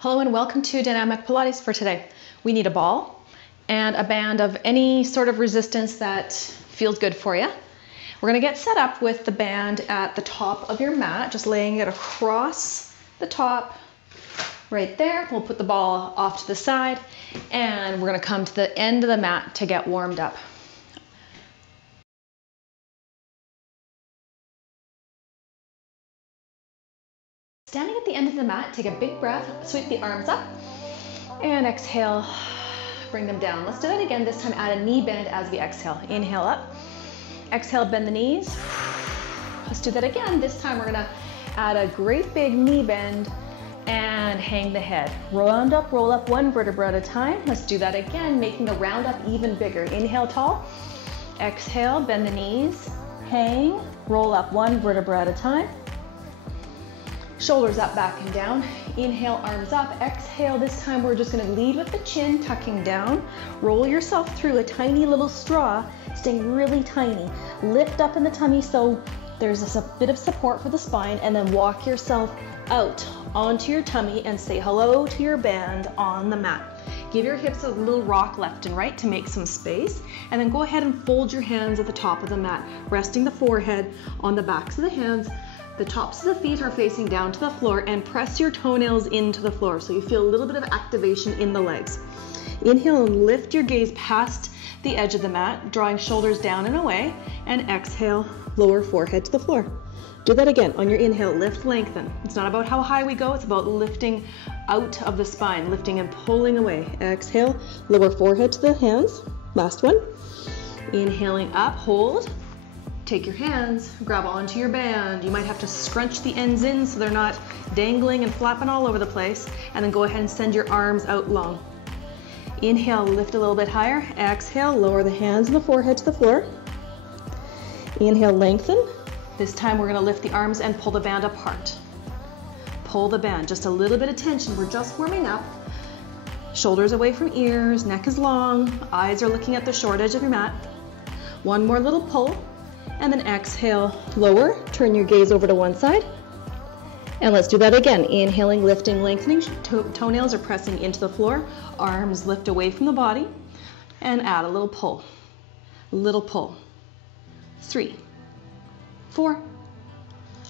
Hello and welcome to Dynamic Pilates for today. We need a ball and a band of any sort of resistance that feels good for you. We're going to get set up with the band at the top of your mat, just laying it across the top right there. We'll put the ball off to the side and we're going to come to the end of the mat to get warmed up. Standing at the end of the mat, take a big breath, sweep the arms up, and exhale, bring them down. Let's do that again. This time add a knee bend as we exhale. Inhale up, exhale, bend the knees. Let's do that again. This time we're gonna add a great big knee bend and hang the head. Round up, roll up one vertebra at a time. Let's do that again, making the round up even bigger. Inhale tall, exhale, bend the knees, hang, roll up one vertebra at a time. Shoulders up, back and down. Inhale, arms up. Exhale, this time we're just gonna lead with the chin, tucking down. Roll yourself through a tiny little straw, staying really tiny. Lift up in the tummy so there's a bit of support for the spine, and then walk yourself out onto your tummy and say hello to your band on the mat. Give your hips a little rock left and right to make some space, and then go ahead and fold your hands at the top of the mat, resting the forehead on the backs of the hands. The tops of the feet are facing down to the floor, and press your toenails into the floor so you feel a little bit of activation in the legs. Inhale and lift your gaze past the edge of the mat, drawing shoulders down and away, and exhale, lower forehead to the floor. Do that again. On your inhale, lift, lengthen. It's not about how high we go, it's about lifting out of the spine, lifting and pulling away. Exhale, lower forehead to the hands. Last one. Inhaling up, hold. Take your hands, grab onto your band. You might have to scrunch the ends in so they're not dangling and flapping all over the place. And then go ahead and send your arms out long. Inhale, lift a little bit higher. Exhale, lower the hands and the forehead to the floor. Inhale, lengthen. This time we're gonna lift the arms and pull the band apart. Pull the band, just a little bit of tension. We're just warming up. Shoulders away from ears, neck is long, eyes are looking at the short edge of your mat. One more little pull. And then exhale, lower, turn your gaze over to one side. And let's do that again. Inhaling, lifting, lengthening, toenails are pressing into the floor, arms lift away from the body, and add a little pull. Little pull. 3, 4,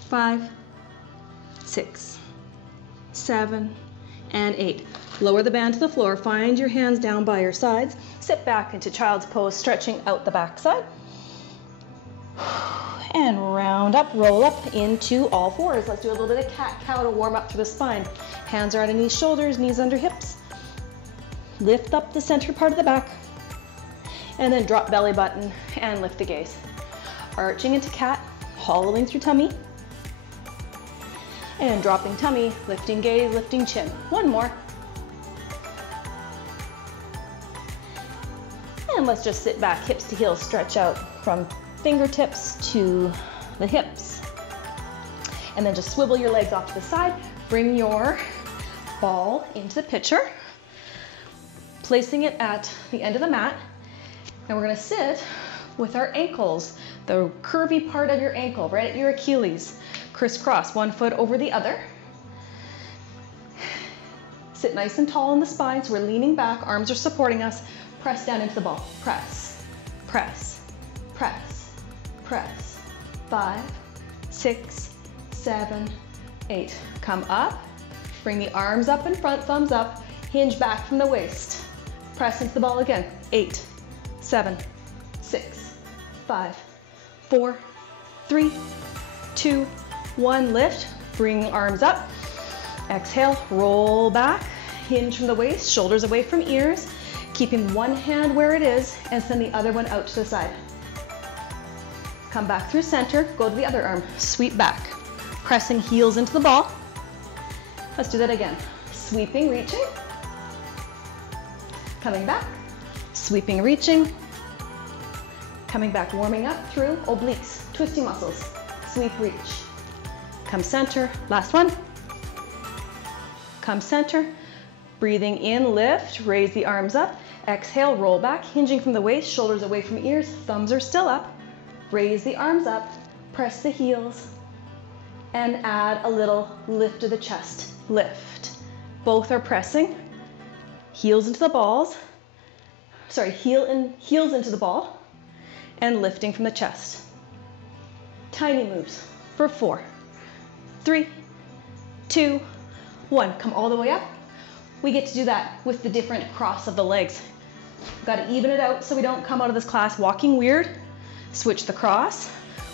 5, 6, 7, and 8. Lower the band to the floor, find your hands down by your sides, sit back into child's pose, stretching out the backside. And round up, roll up into all fours. Let's do a little bit of cat-cow to warm up through the spine. Hands are underneath shoulders, knees under hips. Lift up the center part of the back. And then drop belly button and lift the gaze. Arching into cat, hollowing through tummy. And dropping tummy, lifting gaze, lifting chin. One more. And let's just sit back, hips to heels, stretch out from fingertips to the hips. And then just swivel your legs off to the side. Bring your ball into the pitcher, placing it at the end of the mat. And we're gonna sit with our ankles, the curvy part of your ankle, right at your Achilles. Crisscross, one foot over the other. Sit nice and tall in the spine, so we're leaning back, arms are supporting us. Press down into the ball. Press, press, press. Press. 5, 6, 7, 8. Come up, bring the arms up in front, thumbs up, hinge back from the waist. Press into the ball again. 8, 7, 6, 5, 4, 3, 2, 1. Lift, bring arms up. Exhale, roll back, hinge from the waist, shoulders away from ears, keeping one hand where it is and send the other one out to the side. Come back through center, go to the other arm, sweep back, pressing heels into the ball. Let's do that again. Sweeping, reaching, coming back, sweeping, reaching, coming back, warming up through obliques, twisting muscles, sweep, reach. Come center, last one. Come center, breathing in, lift, raise the arms up, exhale, roll back, hinging from the waist, shoulders away from ears, thumbs are still up. Raise the arms up, press the heels, and add a little lift of the chest. Lift, Both are pressing. Heels into the balls. Sorry, heels into the ball. And lifting from the chest. Tiny moves for 4, 3, 2, 1. Come all the way up. We get to do that with the different cross of the legs. Got to even it out so we don't come out of this class walking weird. Switch the cross,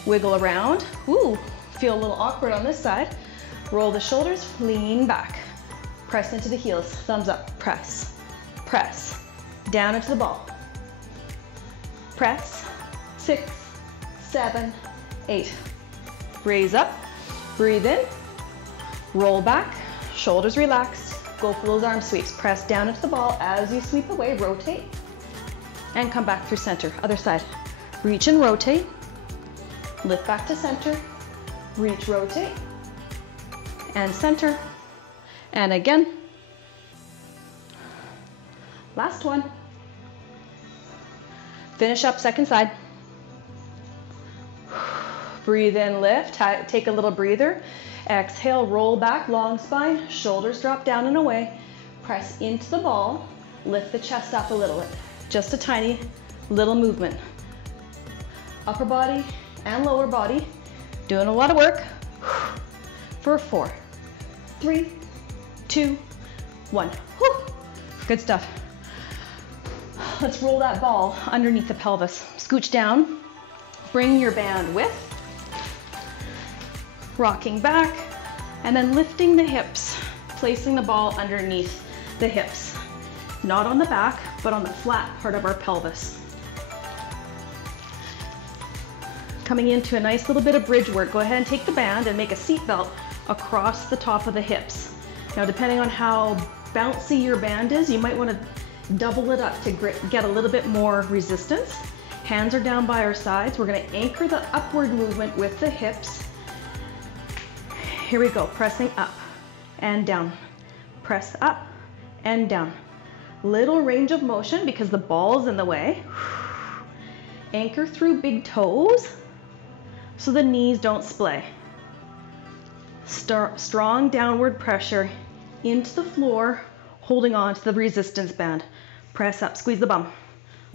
wiggle around. Ooh, feel a little awkward on this side. Roll the shoulders, lean back. Press into the heels, thumbs up, press, press. Down into the ball. Press, 6, 7, 8. Raise up, breathe in, roll back, shoulders relaxed. Go for those arm sweeps. Press down into the ball as you sweep away, rotate, and come back through center. Other side. Reach and rotate. Lift back to center. Reach, rotate, and center. And again. Last one. Finish up second side. Breathe in, lift. Take a little breather. Exhale, roll back, long spine, shoulders drop down and away. Press into the ball, lift the chest up a little bit. Just a tiny little movement. Upper body and lower body, doing a lot of work. For 4, 3, 2, 1. Whew. Good stuff. Let's roll that ball underneath the pelvis. Scooch down, bring your band width. Rocking back, and then lifting the hips, placing the ball underneath the hips. Not on the back, but on the flat part of our pelvis. Coming into a nice little bit of bridge work, go ahead and take the band and make a seat belt across the top of the hips. Now, depending on how bouncy your band is, you might want to double it up to get a little bit more resistance. Hands are down by our sides. We're going to anchor the upward movement with the hips. Here we go, pressing up and down. Press up and down. Little range of motion because the ball's in the way. Anchor through big toes so the knees don't splay. Strong downward pressure into the floor, holding on to the resistance band. Press up, squeeze the bum,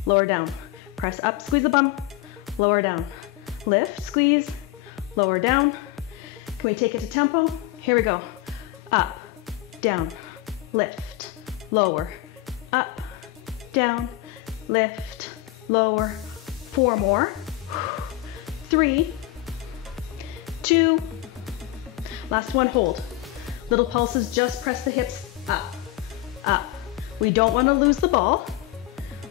lower down. Press up, squeeze the bum, lower down. Lift, squeeze, lower down. Can we take it to tempo? Here we go. Up, down, lift, lower, up, down, lift, lower. 4 more. 3, 2, last one, hold. Little pulses, just press the hips up, up. We don't want to lose the ball,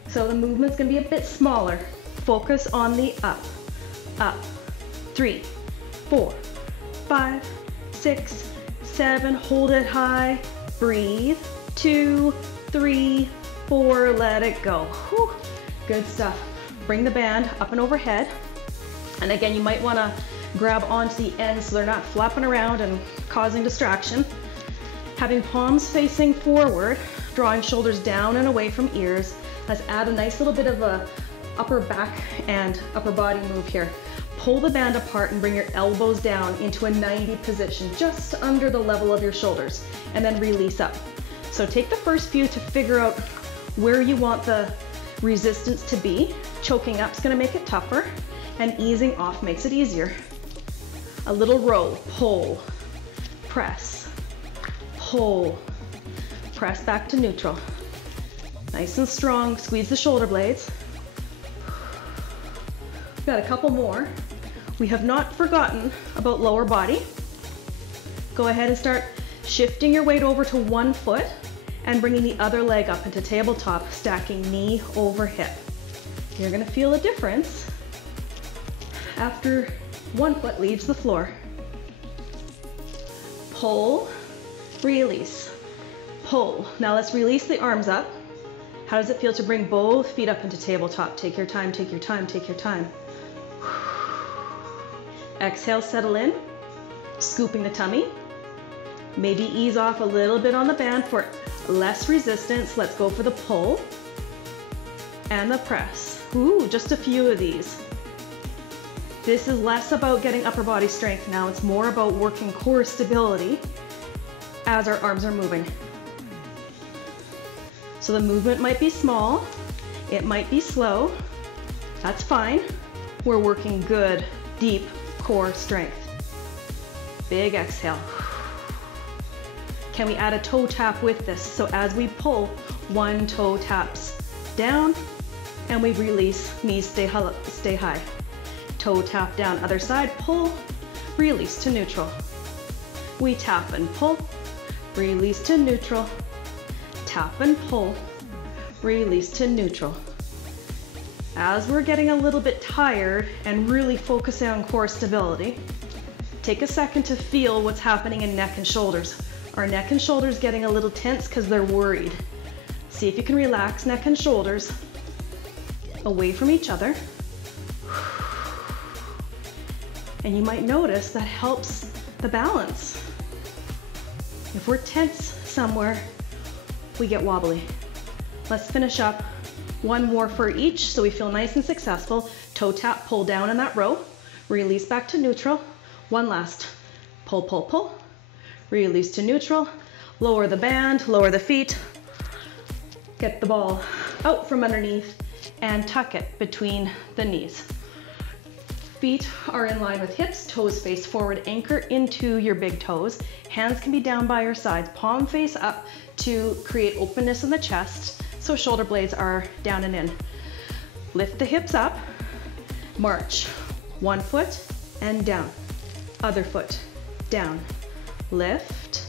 so the movement's going to be a bit smaller. Focus on the up, up. 3, 4, 5, 6, 7, hold it high, breathe. 2, 3, 4, let it go. Whew. Good stuff. Bring the band up and overhead. And again, you might want to grab onto the ends so they're not flapping around and causing distraction. Having palms facing forward, drawing shoulders down and away from ears. Let's add a nice little bit of a upper back and upper body move here. Pull the band apart and bring your elbows down into a 90 position, just under the level of your shoulders, and then release up. So take the first few to figure out where you want the resistance to be. Choking up is going to make it tougher, and easing off makes it easier. A little row, pull, press, pull, press back to neutral. Nice and strong, squeeze the shoulder blades. We've got a couple more. We have not forgotten about lower body. Go ahead and start shifting your weight over to one foot and bringing the other leg up into tabletop, stacking knee over hip. You're gonna feel a difference after one foot leaves the floor. Pull, release, pull. Now let's release the arms up. How does it feel to bring both feet up into tabletop? Take your time, take your time, take your time. Exhale, settle in, scooping the tummy. Maybe ease off a little bit on the band for less resistance. Let's go for the pull and the press. Ooh, just a few of these. This is less about getting upper body strength now. It's more about working core stability as our arms are moving. So the movement might be small, it might be slow, that's fine. We're working good, deep core strength. Big exhale. Can we add a toe tap with this? So as we pull, one toe taps down and we release, knees stay high. Toe tap down, other side, pull, release to neutral. We tap and pull, release to neutral. Tap and pull, release to neutral. As we're getting a little bit tired and really focusing on core stability, take a second to feel what's happening in neck and shoulders. Our neck and shoulders getting a little tense because they're worried. See if you can relax neck and shoulders away from each other. And you might notice that helps the balance. If we're tense somewhere, we get wobbly. Let's finish up. One more for each so we feel nice and successful. Toe tap, pull down in that row. Release back to neutral. One last. Pull, pull, pull. Release to neutral. Lower the band, lower the feet. Get the ball out from underneath and tuck it between the knees. Feet are in line with hips, toes face forward, anchor into your big toes. Hands can be down by your sides, palm face up to create openness in the chest, so shoulder blades are down and in. Lift the hips up, march. One foot and down, other foot, down. Lift,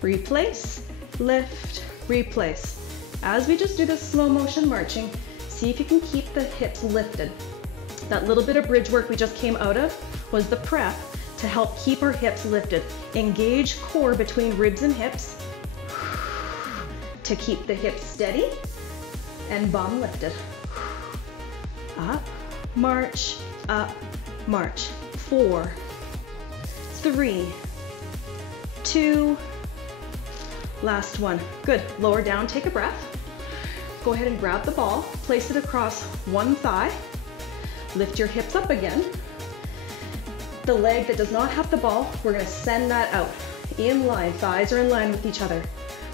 replace, lift, replace. As we just do this slow motion marching, see if you can keep the hips lifted. That little bit of bridge work we just came out of was the prep to help keep our hips lifted. Engage core between ribs and hips to keep the hips steady and bum lifted. Up, march, up, march. 4, 3, 2, last one. Good, lower down, take a breath. Go ahead and grab the ball, place it across one thigh. Lift your hips up again. The leg that does not have the ball, we're gonna send that out. In line, thighs are in line with each other.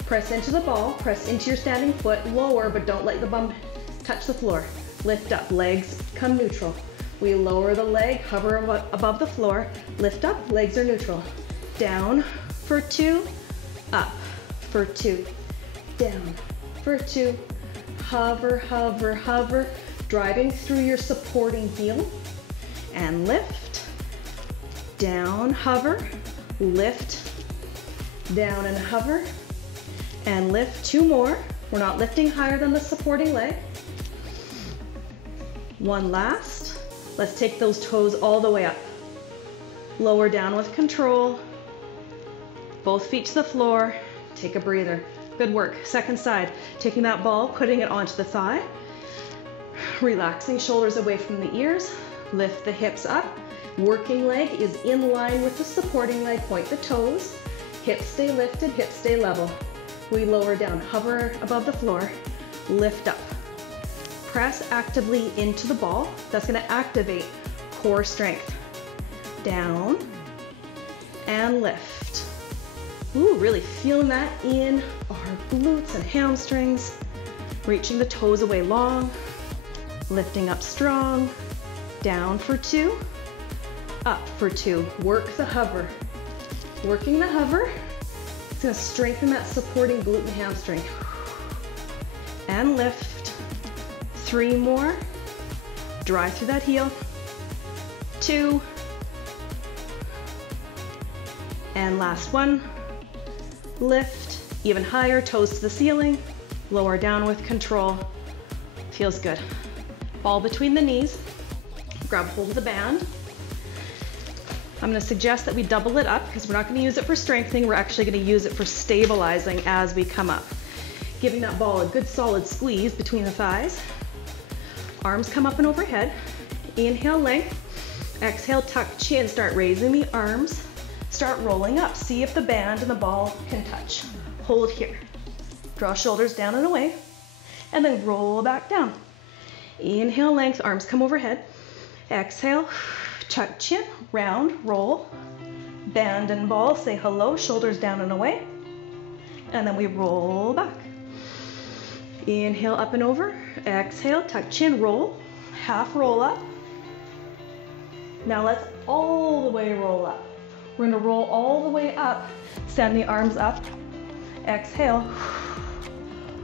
Press into the ball, press into your standing foot, lower, but don't let the bum touch the floor. Lift up, legs come neutral. We lower the leg, hover above the floor, lift up, legs are neutral. Down for 2, up for 2, down for 2, hover, hover, hover, driving through your supporting heel, and lift, down, hover, lift, down and hover, and lift. 2 more. We're not lifting higher than the supporting leg. One last. Let's take those toes all the way up. Lower down with control. Both feet to the floor. Take a breather. Good work. Second side. Taking that ball, putting it onto the thigh. Relaxing shoulders away from the ears. Lift the hips up. Working leg is in line with the supporting leg. Point the toes. Hips stay lifted, hips stay level. We lower down, hover above the floor, lift up. Press actively into the ball. That's gonna activate core strength. Down and lift. Ooh, really feeling that in our glutes and hamstrings. Reaching the toes away long. Lifting up strong. Down for 2. Up for 2. Work the hover. Working the hover. It's going to strengthen that supporting glute and hamstring. And lift. 3 more. Drive through that heel. 2. And last one. Lift. Even higher, toes to the ceiling. Lower down with control. Feels good. Ball between the knees. Grab hold of the band. I'm going to suggest that we double it up because we're not going to use it for strengthening. We're actually going to use it for stabilizing as we come up. Giving that ball a good solid squeeze between the thighs. Arms come up and overhead. Inhale, length. Exhale, tuck chin. Start raising the arms. Start rolling up. See if the band and the ball can touch. Hold here. Draw shoulders down and away. And then roll back down. Inhale, length. Arms come overhead. Exhale. Tuck chin, round, roll, band and ball, say hello, shoulders down and away, and then we roll back. Inhale up and over. Exhale, tuck chin, roll. Half roll up. Now let's all the way roll up. We're gonna roll all the way up. Send the arms up. Exhale,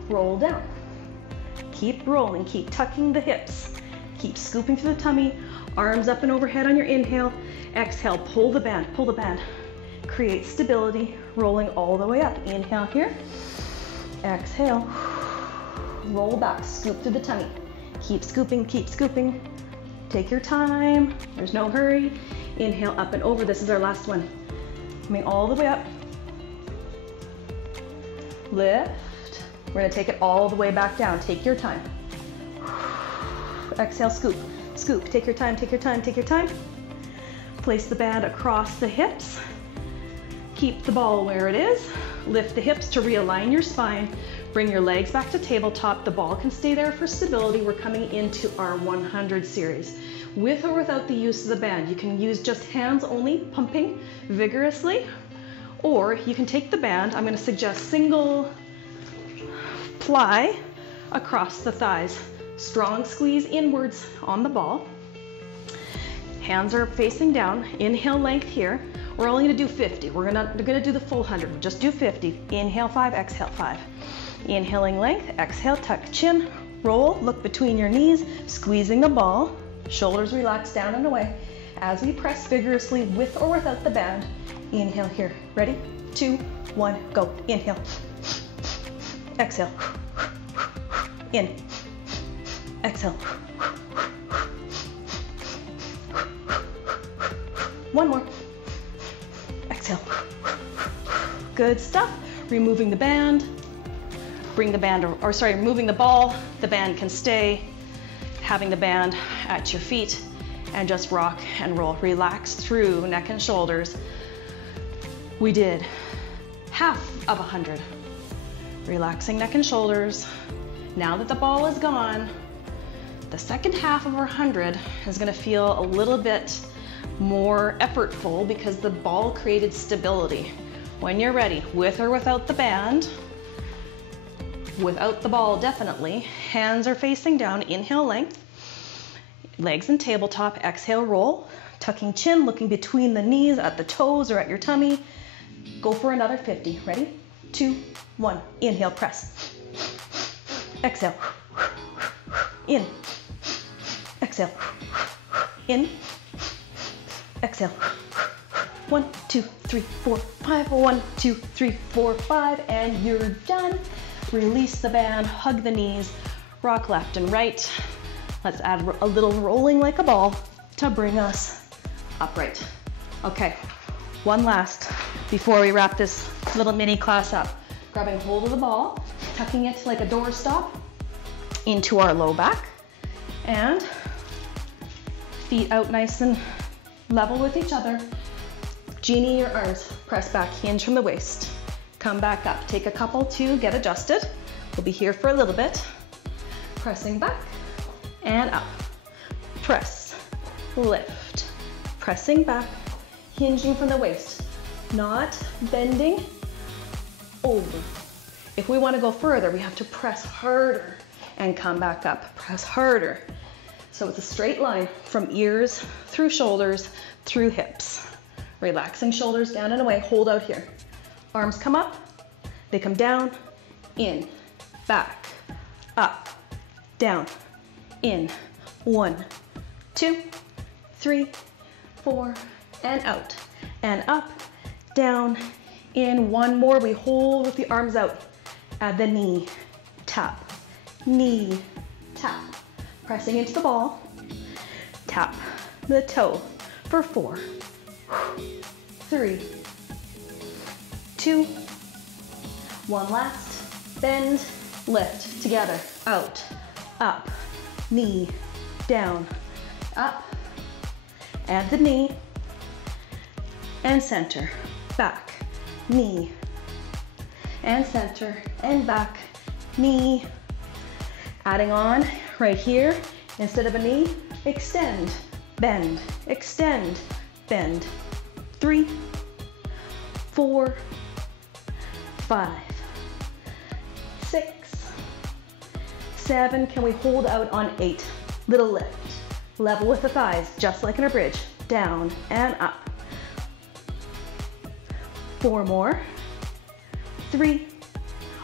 roll down. Keep rolling, keep tucking the hips. Keep scooping through the tummy. Arms up and overhead on your inhale. Exhale, pull the band, pull the band. Create stability, rolling all the way up. Inhale here. Exhale. Roll back, scoop through the tummy. Keep scooping, keep scooping. Take your time, there's no hurry. Inhale up and over, this is our last one. Coming all the way up. Lift. We're gonna take it all the way back down. Take your time. Exhale, scoop, scoop. Take your time, take your time, take your time. Place the band across the hips. Keep the ball where it is. Lift the hips to realign your spine. Bring your legs back to tabletop. The ball can stay there for stability. We're coming into our 100 series. With or without the use of the band, you can use just hands only, pumping vigorously, or you can take the band. I'm going to suggest single ply across the thighs. Strong squeeze inwards on the ball. Hands are facing down. Inhale length here. We're only going to do 50. We're gonna do the full 100. We'll just do 50. Inhale 5, exhale 5. Inhaling length, exhale, tuck chin, roll, look between your knees, squeezing the ball, shoulders relax down and away. As we press vigorously with or without the band, inhale here. Ready? 2, 1, go. Inhale. Exhale. In. Exhale. One more. Exhale. Good stuff. Removing the band. Bring the band, removing the ball, the band can stay. Having the band at your feet and just rock and roll. Relax through neck and shoulders. We did half of 100. Relaxing neck and shoulders. Now that the ball is gone, the second half of our 100 is gonna feel a little bit more effortful because the ball created stability. When you're ready, with or without the band, without the ball definitely, hands are facing down, inhale length, legs in tabletop, exhale roll, tucking chin, looking between the knees, at the toes or at your tummy. Go for another 50, ready? 2, 1, inhale, press. Exhale, in, exhale, in, exhale. 1, 2, 3, 4, 5, 1, 2, 3, 4, 5, and you're done. Release the band, hug the knees, rock left and right. Let's add a little rolling like a ball to bring us upright. Okay, one last before we wrap this little mini class up. Grabbing hold of the ball, tucking it like a doorstop into our low back, and feet out nice and level with each other. Genie your arms, press back, hinge from the waist. Come back up, take a couple to get adjusted. We'll be here for a little bit. Pressing back and up. Press, lift, pressing back, hinging from the waist. Not bending over. If we want to go further, we have to press harder and come back up. Press harder. So it's a straight line from ears, through shoulders, through hips. Relaxing shoulders down and away, hold out here. Arms come up, they come down, in, back, up, down, in. 1, 2, 3, 4, and out. And up, down, in. One more, we hold with the arms out. Add the knee, tap, knee, tap. Pressing into the ball, tap the toe for 4, 3, 2, 1 last, bend, lift, together, out, up, knee, down, up, add the knee, and center, back, knee, and center, and back, knee, adding on right here, instead of a knee, extend, bend, 3, 4, 5, 6, 7. Can we hold out on 8? Little lift. Level with the thighs, just like in a bridge. Down and up. 4 more. 3.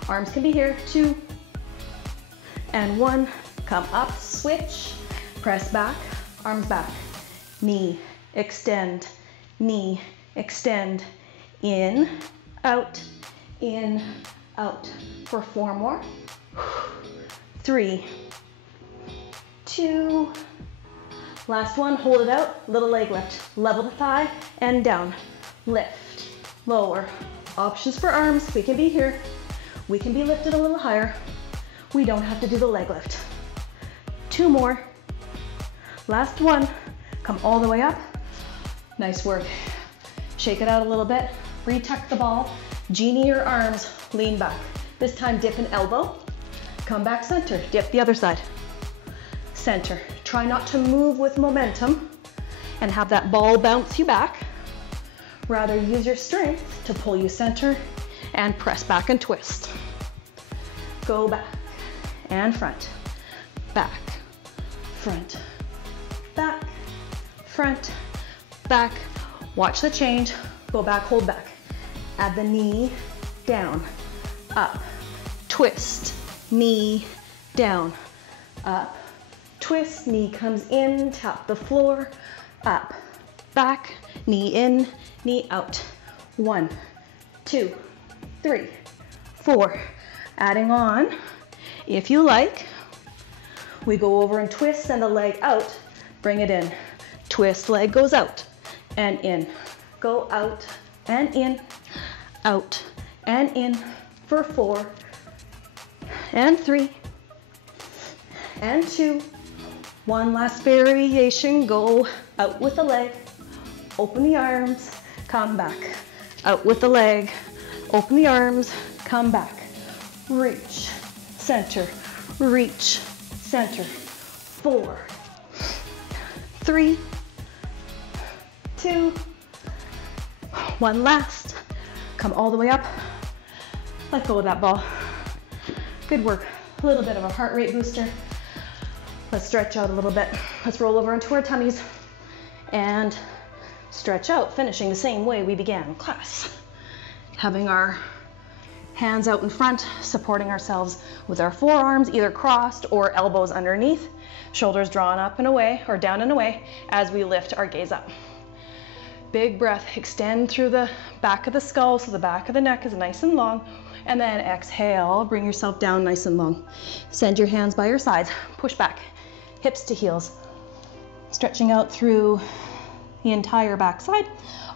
Arms can be here. 2. And 1. Come up, switch. Press back, arms back. Knee, extend. Knee, extend. In, out, for 4 more. 3, 2, last one, hold it out, little leg lift. Level the thigh and down. Lift, lower. Options for arms, we can be here. We can be lifted a little higher. We don't have to do the leg lift. 2 more. Last one, come all the way up. Nice work. Shake it out a little bit. Retuck the ball. Genie your arms, lean back. This time dip an elbow. Come back center, dip the other side. Center. Try not to move with momentum and have that ball bounce you back. Rather use your strength to pull you center and press back and twist. Go back and front, back, front, back, front, back. Watch the change. Go back, hold back. Add the knee, down, up, twist, knee, down, up, twist, knee comes in, tap the floor, up, back, knee in, knee out. 1, 2, 3, 4. Adding on, if you like, we go over and twist, send the leg out, bring it in. Twist, leg goes out and in. Go out and in, out and in for 4 and 3 and 2. One last variation. Go out with the leg, open the arms, come back. Out with the leg, open the arms, come back. Reach, center, reach, center. 4, 3, 2, 1 last. Come all the way up. Let go of that ball. Good work. A little bit of a heart rate booster. Let's stretch out a little bit. Let's roll over into our tummies and stretch out, finishing the same way we began class. Having our hands out in front, supporting ourselves with our forearms either crossed or elbows underneath, shoulders drawn up and away or down and away as we lift our gaze up. Big breath, extend through the back of the skull so the back of the neck is nice and long, and then exhale, bring yourself down nice and long. Send your hands by your sides, push back, hips to heels, stretching out through the entire back side.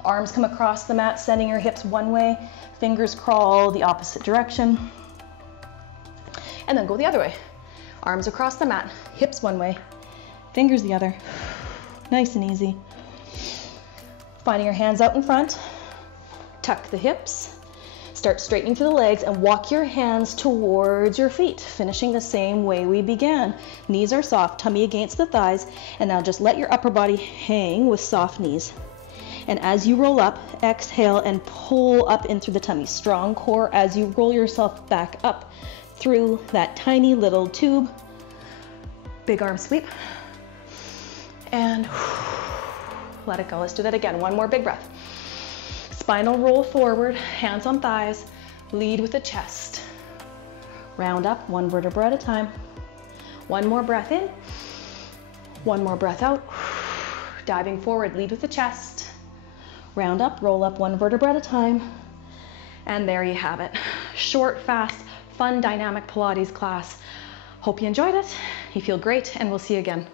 Arms come across the mat, sending your hips one way, fingers crawl the opposite direction, and then go the other way. Arms across the mat, hips one way, fingers the other. Nice and easy. Finding your hands out in front, tuck the hips, start straightening through the legs and walk your hands towards your feet, finishing the same way we began. Knees are soft, tummy against the thighs, and now just let your upper body hang with soft knees. And as you roll up, exhale and pull up in through the tummy. Strong core as you roll yourself back up through that tiny little tube. Big arm sweep. And let it go. Let's do that again. One more big breath. Spinal roll forward, hands on thighs, lead with the chest. Round up, one vertebra at a time. One more breath in, one more breath out. Diving forward, lead with the chest. Round up, roll up one vertebra at a time. And there you have it. Short, fast, fun, dynamic Pilates class. Hope you enjoyed it. You feel great, and we'll see you again.